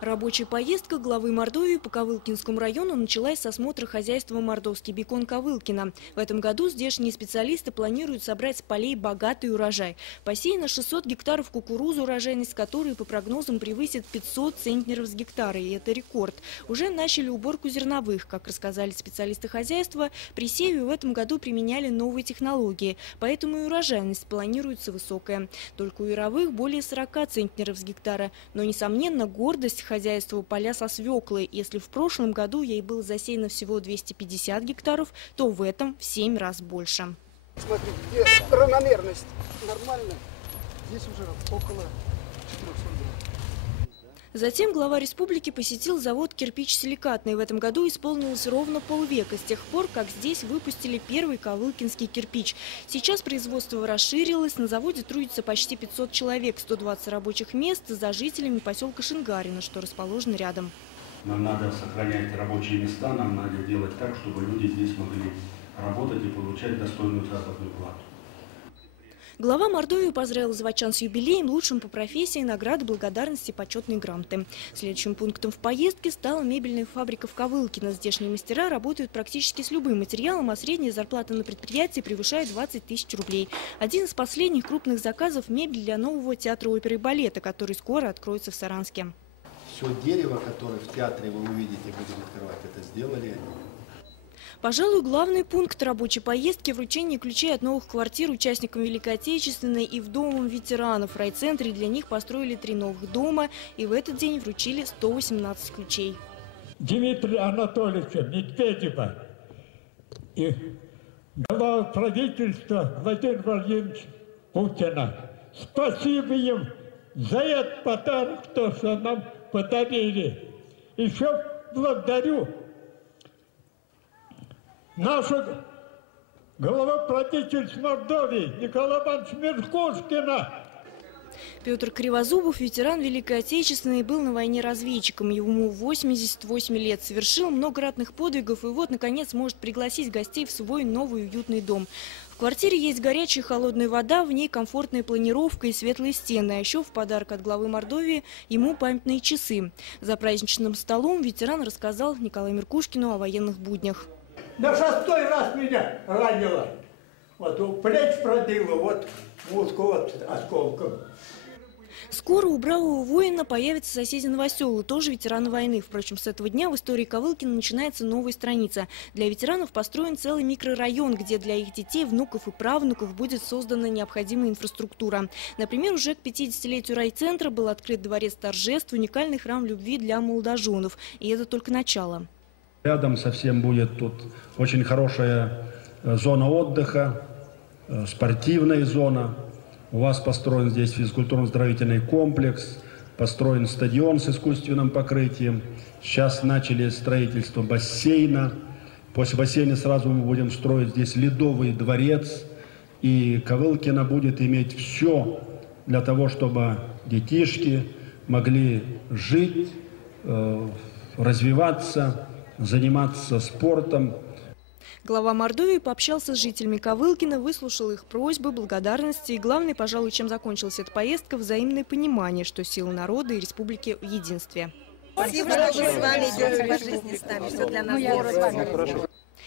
Рабочая поездка главы Мордовии по Ковылкинскому району началась с осмотра хозяйства «Мордовский бекон» Ковылкино. В этом году здешние специалисты планируют собрать с полей богатый урожай. Посеяно 600 гектаров кукурузы, урожайность которой по прогнозам превысит 500 центнеров с гектара, и это рекорд. Уже начали уборку зерновых. Как рассказали специалисты хозяйства, при севе в этом году применяли новые технологии, поэтому и урожайность планируется высокая. Только у яровых более 40 центнеров с гектара. Но, несомненно, гордость хозяйству поля со свеклой. Если в прошлом году ей было засеяно всего 250 гектаров, то в этом в 7 раз больше. Смотрите, где равномерность нормальная. Здесь уже около 400 грамм. Затем глава республики посетил завод «Кирпич-силикатный». В этом году исполнилось ровно полвека с тех пор, как здесь выпустили первый ковылкинский кирпич. Сейчас производство расширилось. На заводе трудится почти 500 человек, 120 рабочих мест за жителями поселка Шингарина, что расположено рядом. Нам надо сохранять рабочие места, нам надо делать так, чтобы люди здесь могли работать и получать достойную заработную плату. Глава Мордовии поздравил заводчан с юбилеем, лучшим по профессии, награды, благодарности и почетные грамоты. Следующим пунктом в поездке стала мебельная фабрика в Ковылкино. Здешние мастера работают практически с любым материалом, а средняя зарплата на предприятии превышает 20 тысяч рублей. Один из последних крупных заказов – мебель для нового театра оперы и балета, который скоро откроется в Саранске. Все дерево, которое в театре вы увидите, будем открывать, это сделали они. Пожалуй, главный пункт рабочей поездки – вручение ключей от новых квартир участникам Великой Отечественной и вдовам ветеранов. В райцентре для них построили 3 новых дома, и в этот день вручили 118 ключей. Дмитрия Анатольевича Медведева и глава правительства Владимира Владимировича Путина. Спасибо им за этот подарок, что нам подарили. Еще благодарю нашего глава правительства Мордовии Николая Ивановича Меркушкина. Петр Кривозубов, ветеран Великой Отечественной, был на войне разведчиком. Ему 88 лет. Совершил много ратных подвигов и вот, наконец, может пригласить гостей в свой новый уютный дом. В квартире есть горячая и холодная вода, в ней комфортная планировка и светлые стены. А еще в подарок от главы Мордовии ему памятные часы. За праздничным столом ветеран рассказал Николаю Меркушкину о военных буднях. На 6-й раз меня ранило. Вот плечь пробило, вот мозг вот осколком. Скоро у бравого воина появятся соседи новоселы, тоже ветераны войны. Впрочем, с этого дня в истории Ковылкина начинается новая страница. Для ветеранов построен целый микрорайон, где для их детей, внуков и правнуков будет создана необходимая инфраструктура. Например, уже к 50-летию райцентра был открыт дворец торжеств, уникальный храм любви для молодоженов. И это только начало. Рядом совсем будет тут очень хорошая зона отдыха, спортивная зона. У вас построен здесь физкультурно-оздоровительный комплекс, построен стадион с искусственным покрытием. Сейчас начали строительство бассейна. После бассейна сразу мы будем строить здесь ледовый дворец. И Ковылкино будет иметь все для того, чтобы детишки могли жить, развиваться, заниматься спортом. Глава Мордовии пообщался с жителями Ковылкино, выслушал их просьбы, благодарности. И главное, пожалуй, чем закончилась эта поездка – взаимное понимание, что сила народа и республики в единстве. Спасибо, что вы с вами идете по жизни с нами. Все для нас.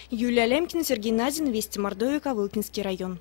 Юлия Лямкина, Сергей Надин, Вести Мордовия, Ковылкинский район.